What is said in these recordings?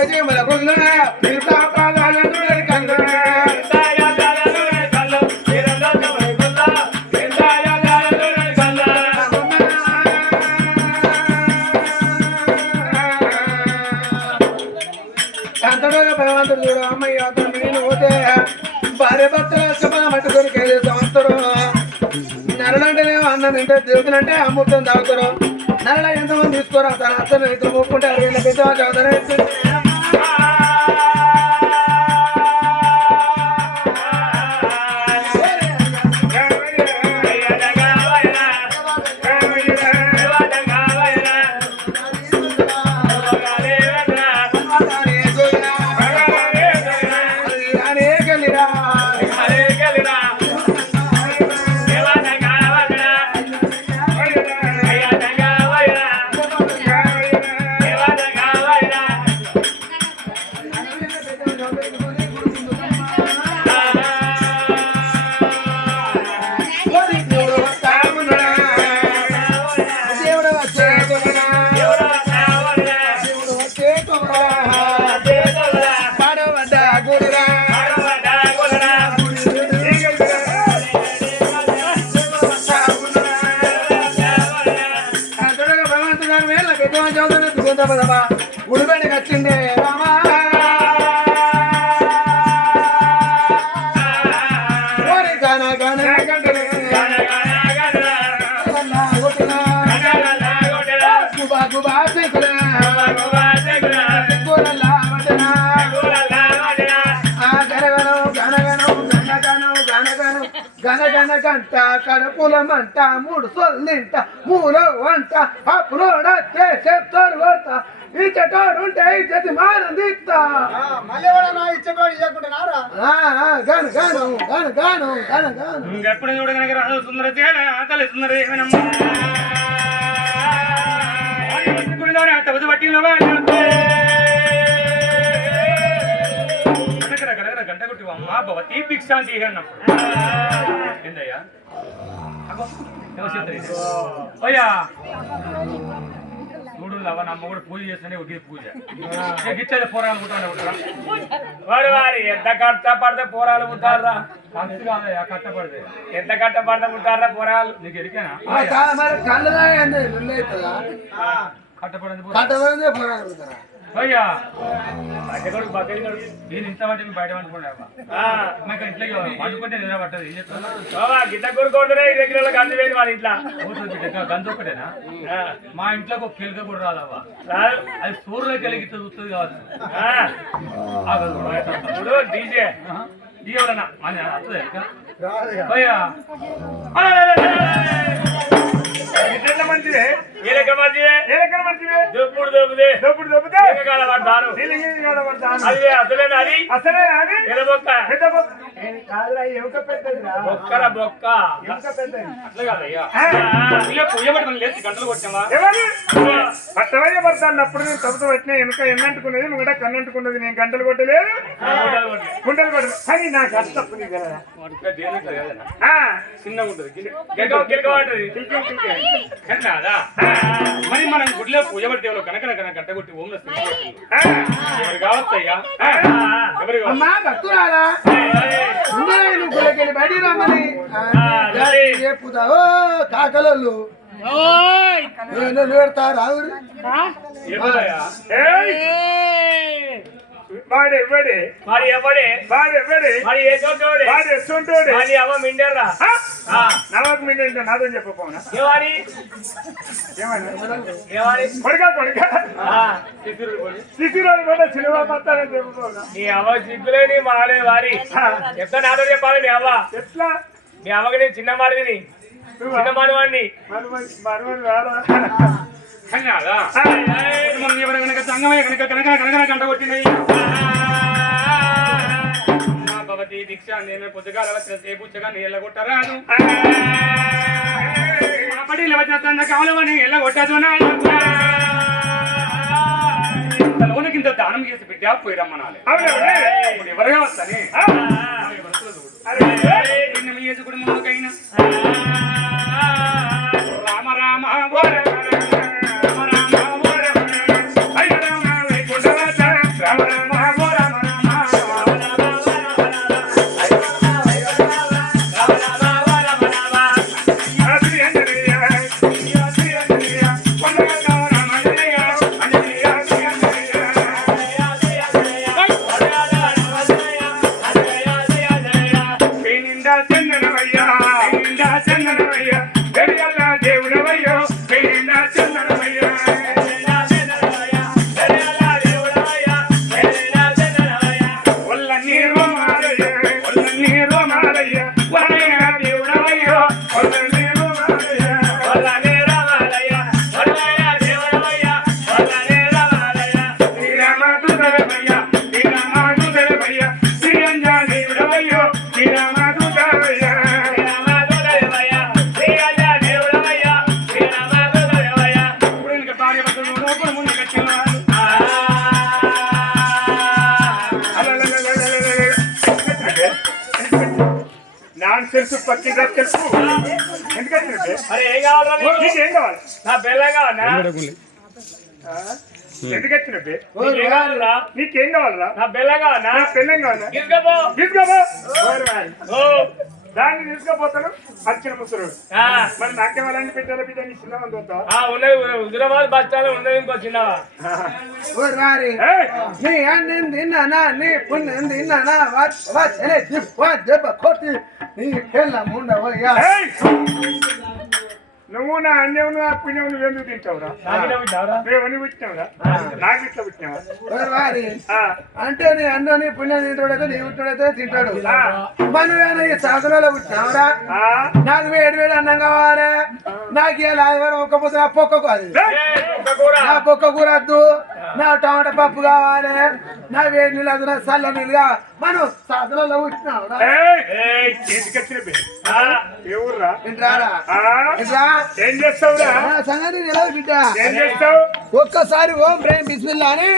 చూడని కళ్ళు ఈ గనగనం గనగనం గనగనం. గనగన గంట కడుపుల మంట మూడు సొల్లింట మూడో వంట అప్లోడ చెప్తాడు ఉంటే ఈ చెట్టు మానందిస్తా. మళ్ళీ కూడా నా ఇచ్చకోడి ఇవ్వకుంటున్నారా గాను గాను గాను గాను గాను గాను. ఇంకెప్పుడు చూడగనక రాదు సుందర తేల తల్లి సుందర పట్టినవా గంట భవతి భిక్షాంతి అన్నప్పుడు ఏందయ్యా? ఎవరు చేద్దరు ఇది? ఓయ్యా చూడు లవ నమ్మ కూడా పూజ చేస్తేనే ఒకే పూజ ఇచ్చేది పోరాలు ఉంటాను వారి వారి ఎంత కష్టపడితే పోరాలు ఉంటారా కంచి కాదయ్యా కట్టపడితే ఎంత కష్టపడితే ఉంటారా పోరాలు నీకు ఎరికేనా మరి కళ్ళు తాగండి నువ్వు అవుతుందా కట్టపడింది కట్టబడిందే పోరాడుతారా అయ్యా బద్దెకొడుకు బద్దెకొడుకు. నేను ఇంత వంటి బయట వండుకున్నావా ఆ నాకు ఇంట్లో వండుకుంటే నిద్ర పట్టదు ఏం చెప్తున్నా బాబా గిట్ట కొడుకుంటూనే ఈ దగ్గర వాళ్ళకి అన్ని వేలు వాళ్ళ ఇంట్లో పోతుంది బిడ్డ గంజ ఒకటేనా ఆ, మా ఇంట్లోకి ఒక కిలక కూడా రాదవ్వా రాదు. అది సూర్యులో కలిగితే చూస్తుంది కావచ్చు ఆ, ఆగదు కూడా. ఇప్పుడు డీజే ఆహా. ఇది ఎవరన్నా అని వస్తుంది రాదుగా. అయ్యా ఇట్లా మంచిదే? ఏ లెక్క మంచిదే? ఏ లెక్క మంచిదే దొప్పుడు దొబ్బుదే దొప్పుడు దొబ్బుదే కాల పడ్డాను అది అసలే అది అసలే అది పెద్ద బొక్క పెద్ద బొక్క. కాదురా ఎముక పెద్దదిరా. బొక్కర బొక్క. ఎముక పెద్దది. అట్లా కాదయ్యా. ఇక పూజ పట్టుకుని లేచి గంటలు కొట్టామా ఎవరు? పట్టవయ్య పడతాన్నప్పుడు నేను తప్పుతూ వచ్చిన వెనుక ఎన్నంటుకున్నది ముంగట కన్నంటుకున్నది నేను గంటలు కొట్టలేదు. గుంటలు కొట్టలేదు. కానీ నాకు నీ కదా. చిన్నగా ఉంటుంది. మరి మనం గుడిలో పూజ పడితే ఎవరో కనక కనుక గంట కొట్టి ఓం ఎవరు కావచ్చయ్యా ఎవరు? అమ్మా భక్తురాలా? నువ్వు గుళ్ళకెళ్ళి బయటికి రమ్మని. కాకలోళ్ళు నువ్వు పెడతా రావురు. ఎవరయ్యా? వాడు. ఎవడే మరి ఎవడే? వాడు ఎవడే మరి ఏ చోటోడే? వాడు ఎస్తుంటాడు మరి అవ్వ మిండర్రా నవకు మీద ఏంటో నాతో చెప్పపోనా ఏవాడి? ఏవాడి? కొడుక కొడుక శిశురుడు కొడు. సినిమా పత్తానని చెప్పపోనా నీ అవ్వ సిగ్గులేని మాడే వారి ఎంత నాతో చెప్పాలి మీ అవ్వ? ఎట్లా? మీ అవ్వకి నేను చిన్న మాడిని చిన్న మాడివాడిని. మరుమని రారా? కన్నాదా మనం ఎవరు కనుక సంగమయ్య కనుక కనుక కనుక గంట కొట్టినాయి భవతి దీక్ష నేను పొద్దుగాల వచ్చిన సేపు ఉచ్చగా నీ ఎల్ల కొట్టరాదు అప్పటి వచ్చిన తన కావాలని లోనకింత దానం చేసి బిడ్డ పోయి రమ్మనాలి అవునా? ఇప్పుడు ఎవరుగా వస్తాని? నిన్ను మీ యేసు కుటుంబంలోకైనా. రామ రామ పచ్చి తెలుసు ఎందుకు వచ్చినట్టే అరే ఏం కావాలా నీకు? నీకేం కావాలి? నా బెల్లం నీకేం కావాలరా? నీకేం కావాలరా? నా బెల్లం కావాలా నా పెళ్ళం కావాలా తీసుకపో. తీసుకోపో. ఓ. దాన్ని తీసుకుపోతాను వచ్చిన ముసరుడు ఆ, మరి నాకేమాలని పెట్టారా బిడ్డ? నీ చిన్న మంది ఉన్నది. హుజరాబాద్ బస్ స్టాండ్ ఉన్నది ఇంకో చిన్నవా? ఓ రారి. ఏయ్! నీ అన్నం తిన్నానా? నీ పుణ్యం తిన్నానా? వచ్చనే దిప్ప దెబ్బ కొట్టి నీ పిల్ల ఉండవయ్యా ఏయ్! నువ్వు నా అన్యం నా పుణ్యం నువ్వు ఎందుకు తింటావురా? నువ్వని పుట్టినావురా? నాకు ఇట్లా పుట్టినావా? అంటే నీ అన్నని పుణ్యం తింటాడైతే నీ పుట్టాడైతే తింటాడు. మనమేనా ఈ సాధనలో పుట్టినావురా? ఆ. నాకు వేడి వేడి అన్నం కావాలి. నాకు ఇలా ఆదివారం ఒక పొద్దు నా పొక్క ఒక్క కూర. నా పొక్క కూర వద్దు. నా టమాటా పప్పు కావాలి నా వేడి నీళ్ళు నా చల్ల నీళ్ళు కావాలి. మనం సాధనలో సంగతి ఎలా బిడ్డ. చేస్తావు? ఒక్కసారి ఓం ప్రేమ్ బిస్మిల్లా అని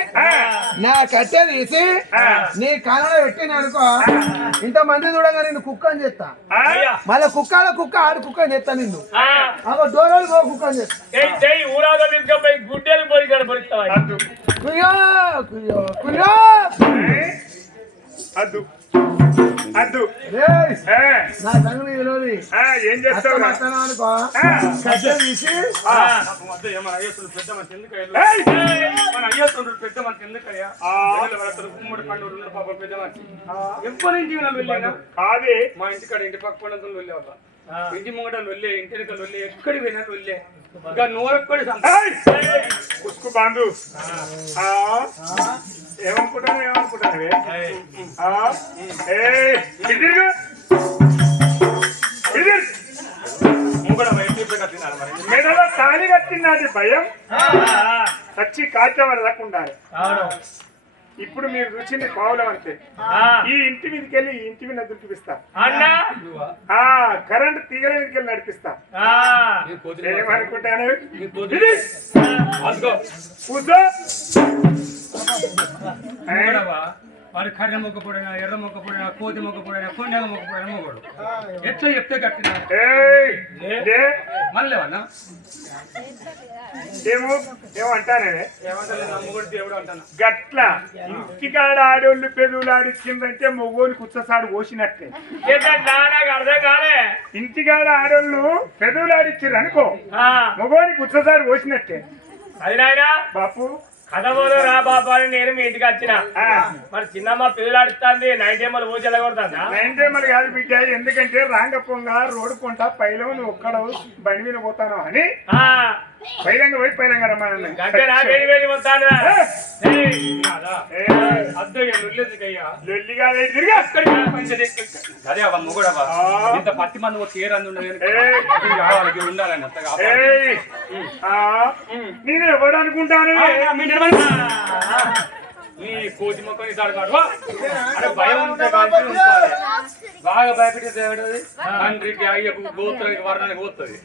నా కట్టె తీసి నీ కాలంలో పెట్టిన అనుకో ఇంతమంది చూడగా నిన్ను కుక్క అని? అయ్యా. మళ్ళీ కుక్కల కుక్క ఆడు కుక్క అని చేస్తా నిన్ను. అగో డోరోలు కుక్క అని తీసుకపోయి గుడ్డెలు పొడిస్తావా అద్దు కుయ్యో కుయ్యో అద్దు నా సంగతి తెలియదు ఏం చేస్తావు అనుకో కట్టె తీసి మన అయ్యేస్తుండ్రు పెద్ద మనకి ఎందుకయ్యా మన అయ్యేస్తుండ్రు పెద్ద మనకి ఎందుకయ్యా ఆ. గుమ్మడి పండు ఉన్నారు పాపం పెద్ద మనిషి ఎవ్వరి ఇంటికి వెళ్ళాను కాదే మా ఇంటికాడ ఇంటి పక్క పండుగ వెళ్ళేవాళ్ళ ఇంటి ముంగట వెళ్ళే ఇంటి వెనక వెళ్ళే ఎక్కడికి వెళ్ళినా వెళ్ళే ఇంకా నూరొక్కడి! కుస్కు బాంధు ఏమనుకుంటాను ఏమనుకుంటాను మెడలో తాళి కట్టినది భయం. చచ్చి కాచవరకు ఉండాలి ఇప్పుడు మీరు రుచిని పావులం అంతే. ఈ ఇంటి మీదకి వెళ్ళి ఈ ఇంటి మీద ఆ కరెంట్ తీగల మీదకి వెళ్ళి నడిపిస్తా ఏమనుకుంటాను కూర్చో. వారి కర్ర మొక్కపోయినా ఎర్ర మొక్కపోయినా కోతి మొక్కపోయినా కొండల మొక్కపోయినా మొగడు. ఎట్లా చెప్తే కట్టినా ఏయ్! ఏ? మళ్ళీ అన్నా ఏమో దేవుడు అంటాను? గట్ల. ఇంటికాడ ఆడోళ్ళు పెదవులు ఆడిచ్చిందంటే మొగోని కుచ్చసాడు పోసినట్టే అర్థం కాలే. ఇంటికాడ ఆడోళ్ళు పెదవులు ఆడిచ్చిర్రు అనుకో. ఆ, మొగోని కుచ్చసాడు పోసినట్టే అది నాయనా? బాపు కథ పోదు రా బాబా అని నేను మీ ఇంటికి వచ్చిన. మరి చిన్నమ్మ పిల్లలు ఆడుతుంది నైట్ ఏమో ఊచి వెళ్ళగొడుతుందా నైన్టీ మరి కాదు బిడ్డ ఎందుకంటే రాంగప్పంగా రోడ్డు కొంట పైలో నువ్వు ఒక్కడ బండి మీద పోతాను అని. ఆ, పైలంగా పోయి పైలంగా రమ్మని గంటే నా వేడి వేడి వస్తాను అదే అవ్వ మొగడవా ఆ. ఇంత పత్తి మంది ఒక. వాళ్ళకి ఉండాలని అంతగా నేను ఎవడు అనుకుంటాను? నీ కోతి మొక్కని తాడుకాడువా అరే భయం ఉంటే కలిసి ఉంచాలి బాగా భయపెట్టి దేవుడది తండ్రికి అయ్యకు గోత్రానికి వర్ణానికి పోతుంది.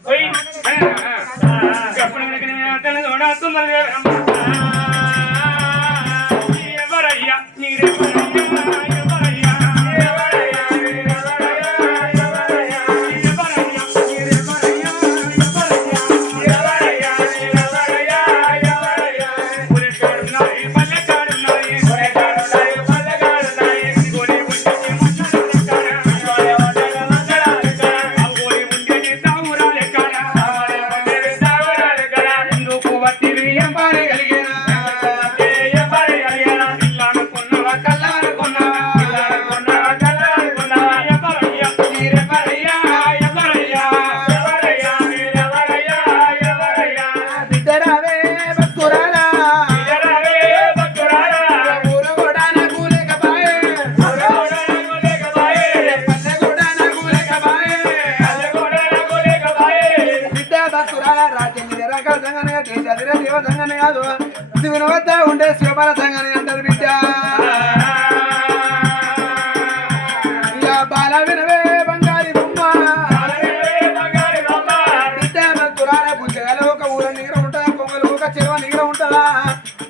ఎవరయ్యా? మీరే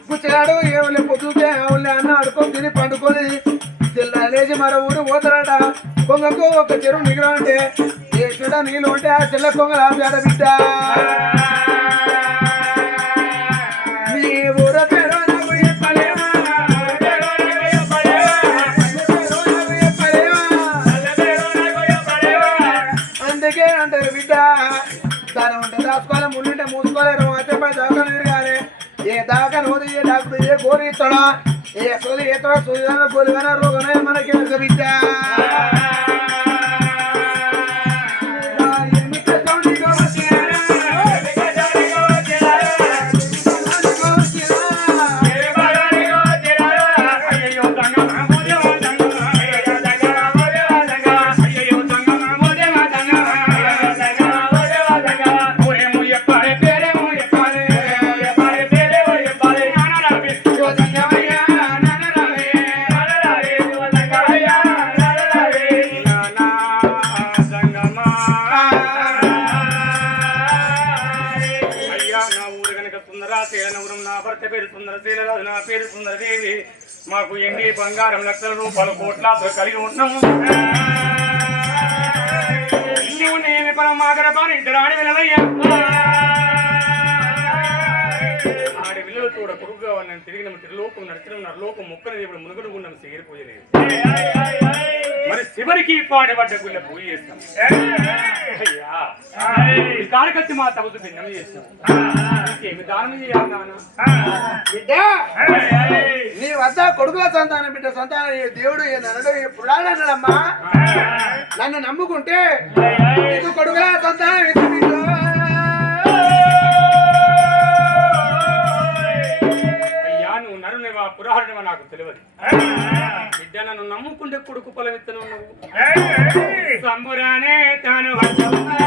పుచ్చగాడు ఏ ఊళ్ళో పొద్దుకే ఊళ్ళో అన్న ఆడుకొని తిని పండుకొని లేచి మరో ఊరు పోతారట. కొంగకు ఒక చెరువు నిగ్రహం అంటే ఏ చెడ నీళ్ళు ఉంటే ఆ చెల్ల కొంగ ఆడ బిడ్డ. డాక్టర్ ఏ గోలి ఇస్తాడా ఏ సోది ఎత్తడా సూర్యన రోగమే మనకి బిడ్డ ఊరు కనుక సుందర శీలనగరం నా భర్త పేరు సుందర శీలరాజు నా పేరు సుందరదేవి మాకు ఎండి బంగారం లక్షల రూపాయలు కోట్లాతో కలిగి ఉన్నాము నువ్వు నేను పరం మాగర పాని ఇద్దరు ఆడి వినవయ్యా ఆడి విలువ చూడ కొడుకుగా నేను తిరిగిన తిరులోకం నడిచిన నరలోకం మొక్కని దేవుడు మునుగుడు గుండం సిగిరిపోయలేదు మరి శివరికి పాడబడ్డ గుళ్ళ పూజ చేస్తాం. కారకత్తి మా తగుతు భిన్నం చేస్తాం. ఇంకేమి దానం చేయాలి నాన్న? బిడ్డ! నీ వద్ద కొడుకుల సంతానం బిడ్డ సంతానం దేవుడు ఏ నరుడు ఏ పురాణం అన్నాడమ్మా? నన్ను నమ్ముకుంటే నీకు కొడుకుల సంతానం అయ్యా నువ్వు నరునివా పురాణమా నాకు తెలియదు. బిడ్డ నన్ను నమ్ముకుంటే కొడుకు పొలవిత్తను నువ్వు సంబురానే తాను వద్దమ్మా,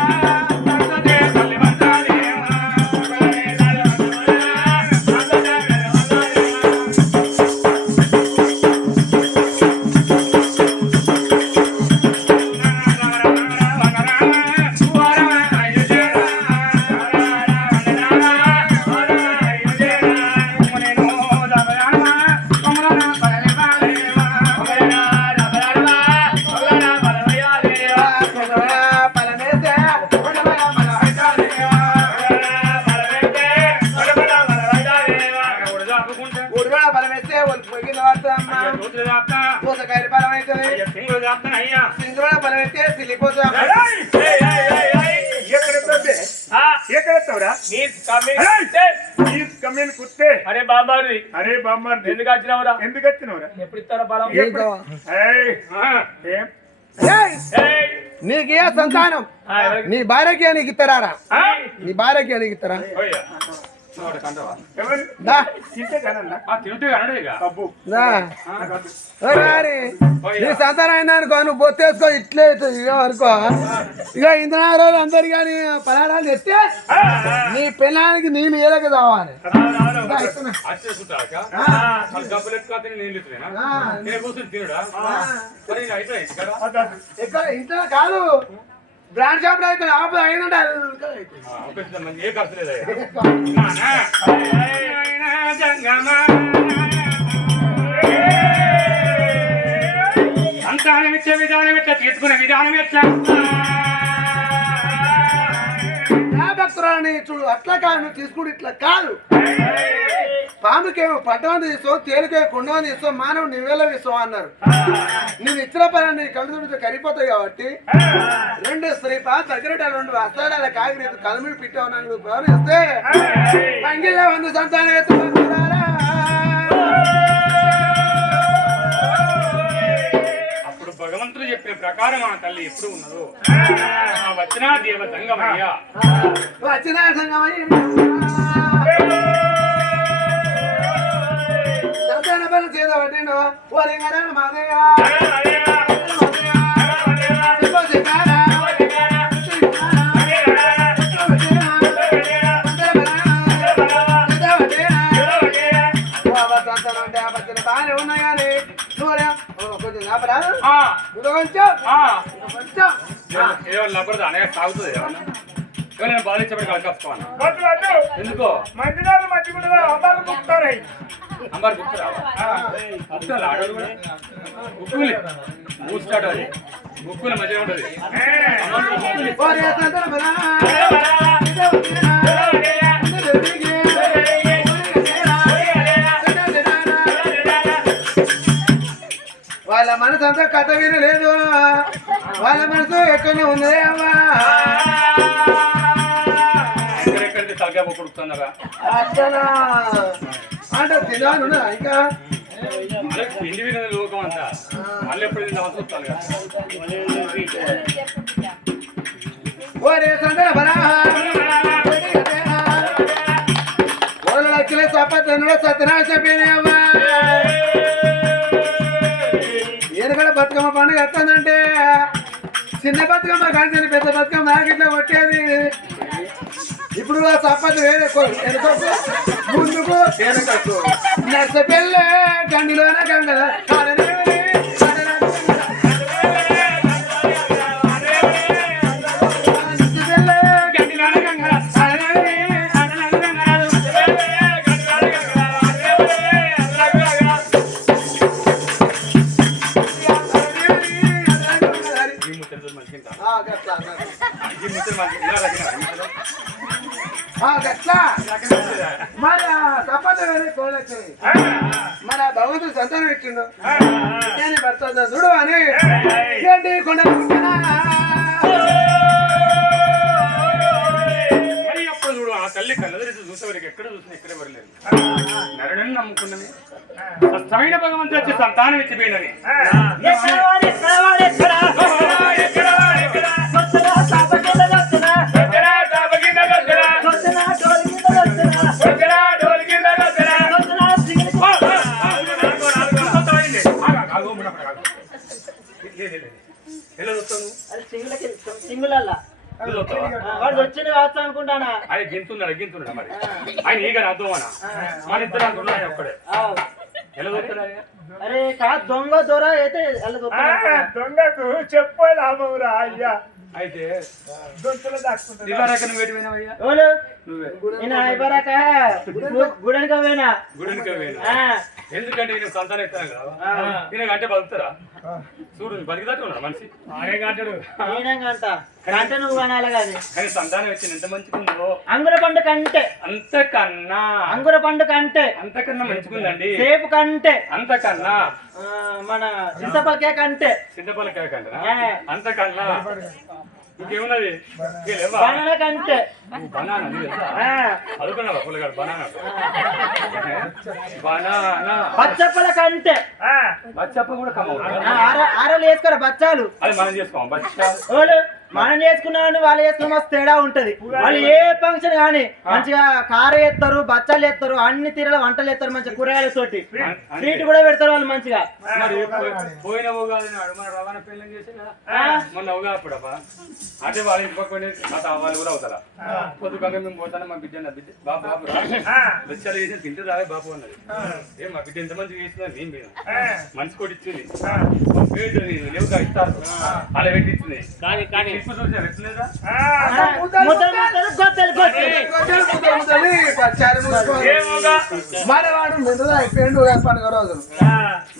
అరే బామ్మారి ఎందుకు వచ్చినావురా? ఎందుకు వచ్చినవురా? ఎప్పుడు ఇస్తారా బలం. ఏయ్, ఏం? ఏయ్! నీకు ఏ సంతానం? నీ భార్యకి నీకు ఇస్తారా ఆ? నీ భార్యకి నీకు ఇస్తారా? నీ. సంతానం అయింది అనుకో నువ్వు బొత్తేసుకో ఇట్లే అనుకో ఇక ఇంధన రోజులు అందరు కానీ పలారాలు తెస్తే నీ పిల్లానికి నీళ్ళు ఏలక కావాలి నేను నేను ఇక్కడ ఇంట్లో కాదు. బ్రాండ్ షాప్లో అయితే ఆపద అయిందంటే ఏ ఖర్చు లేదా సంతానం ఇచ్చే విధానం ఎట్లా తీసుకునే విధానం ఎట్లా నా చూడు అట్లా కాదు తీసుకుడు ఇట్లా కాదు. పాముకేమో పట్టణం తీసో తేలికే కుండమని తీసో మానవ నివేల తీసుకో అన్నారు. నేను ఇచ్చిన పని కళ్ళు కరిపోతాయి కాబట్టి రెండు శ్రీపా దగ్గర రెండు వస్త్రాల కాగి నీకు కలిమి పిట్టావు ప్రవరిస్తే పంగిళ్ళ వంద సంతానం ఎత్తుకుంటున్నారా? చెప్పిన ప్రకారం ఆ తల్లి ఎప్పుడు ఉన్నదో. ఆ వచ్చిన దేవ సంగమయ్య. చేత పట్టిండు. వరంగన మాదయ్య. లేకపోతే అనగా సాగుతుంది ఏమన్నా ఎందుకో మంచిదారు ఆడవాళ్ళు కూడా బుక్కులు స్టార్ట్ అది బుక్కుల మధ్య ఉంటుంది వాళ్ళ మనసు అంతా కథ వినలేదు. వాళ్ళ మనసు ఎక్కడనే ఉంది అమ్మా. అంటే తినాను ఇంకా. పిండి విన లోకం అంతా. మళ్ళీ ఎప్పుడు కదా. ఓరే సంతనమరా, ఓల లక్షల సత్యనాశపోయినాయమ్మా ఎనకడ బతుకమ్మ పండుగ వస్తుందంటే చిన్న బతుకమ్మ కానీ పెద్ద బతుకమ్మ నాకు ఇట్లా కొట్టేది. ఇప్పుడు ఆ సపత్తు వేరే ముందుకు. నర్స పిల్ల గండిలోన గంగల చూసేవారికి ఎక్కడ చూసినా ఇక్కడే వరలేదు నరుడని నమ్ముకున్నది స్వస్థమైన భగవంతుడు వచ్చి సంతానం ఇచ్చిపోయినది ఎలా చూస్తావా వాడు వచ్చింది కావచ్చు అనుకుంటానా? ఆయన గింతున్నాడు? గింతున్నాడు మరి? ఆయన ఈగ అర్థమనా మన ఇద్దరు అంటున్నా ఆయన ఒక్కడే. ఎలా ఆయన? అరే కా దొంగ దొర అయితే దొంగకు చెప్పే లాభమురా అయ్యా. అయితే దాక్కుంటుంది గుడనికి పోయినా. ఎందుకంటే నేను సంతానం ఇస్తాను కదా. నేను అంటే బతుకుతారా? చూడు ఉన్నాడు మనిషి. కంటే. నువ్వు అనాలి కాదు కానీ సంతానం ఇచ్చింది ఎంత మంచిగుందో. అంగుర పండు కంటే. అంతకన్నా. అంగుర పండు కంటే. అంతకన్నా మంచిగుందండి. సేపు కంటే. అంతకన్నా మన చింతపలకే కంటే చింతపల్లి కంటనా ఆ. అంతకన్నా ఇంకేమున్నది? ఇంకే లేవా? బనానా కంటే. బనానా అదుకున్నావా పుల్లగాడు బనానా? బనానా. పచ్చప్పల కంటే. బచ్చప్ప కూడా ఆర ఆరలు వేసుకోరు బచ్చాలు? అది మనం చేసుకోం బచ్చా వాళ్ళు మనం చేసుకున్నామని వాళ్ళు చేసుకున్న మస్తు తేడా ఉంటది. వాళ్ళు ఏ ఫంక్షన్ కానీ మంచిగా కార ఎత్తారు బచ్చాలు ఎత్తారు అన్ని తీరల వంటలు ఎత్తారు మంచిగా కూరగాయలతోటి స్వీట్ కూడా పెడతారు వాళ్ళు మంచిగా. పోయిన ఉగాది నాడు మన రవాణా పెళ్ళి చేసి మొన్న ఉగా అప్పుడప్ప అదే వాళ్ళ తా- వాళ్ళు కూడా అవుతారా? పొద్దుకంగా మేము పోతాను మా బిడ్డ నా బిడ్డ. బాబు బాబు బచ్చాలు చేసి తింటే రాలే బాబు అన్నది. ఏం మా బిడ్డ ఎంత మంది చేసినా నేను పోయినా మనిషి కూడా ఇచ్చింది లేవుగా ఇస్తారు? అలా పెట్టి ఇచ్చింది కానీ కానీ గొత్తలు మనవాడు నిండుగా అయిపోయిండు పండుగ రోజు.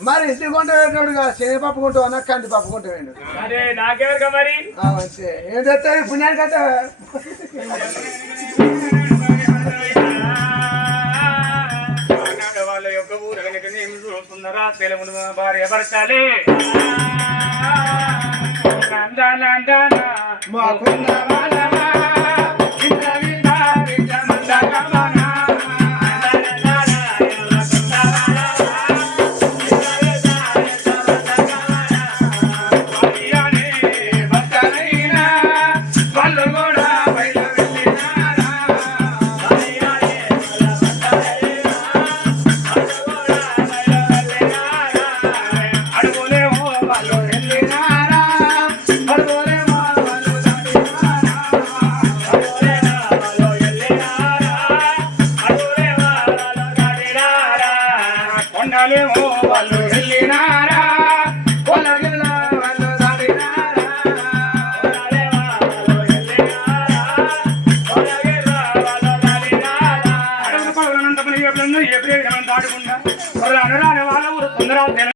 మరి ఇంటి కొంట పెట్టినప్పుడు శనగపప్పు కొంటూ అన్న కంది పప్పు కొంటూ వేయండు అరే నాకెవరుగా మరి? అంతే ఏం చేస్తాయి పుణ్యానికి అంటే వాళ్ళ యొక్క ఊరు కనుక నేను చూస్తున్నారా? తెలుగును భార్య భర్తలే. నందనందన మాకున్న వాళ్ళమా,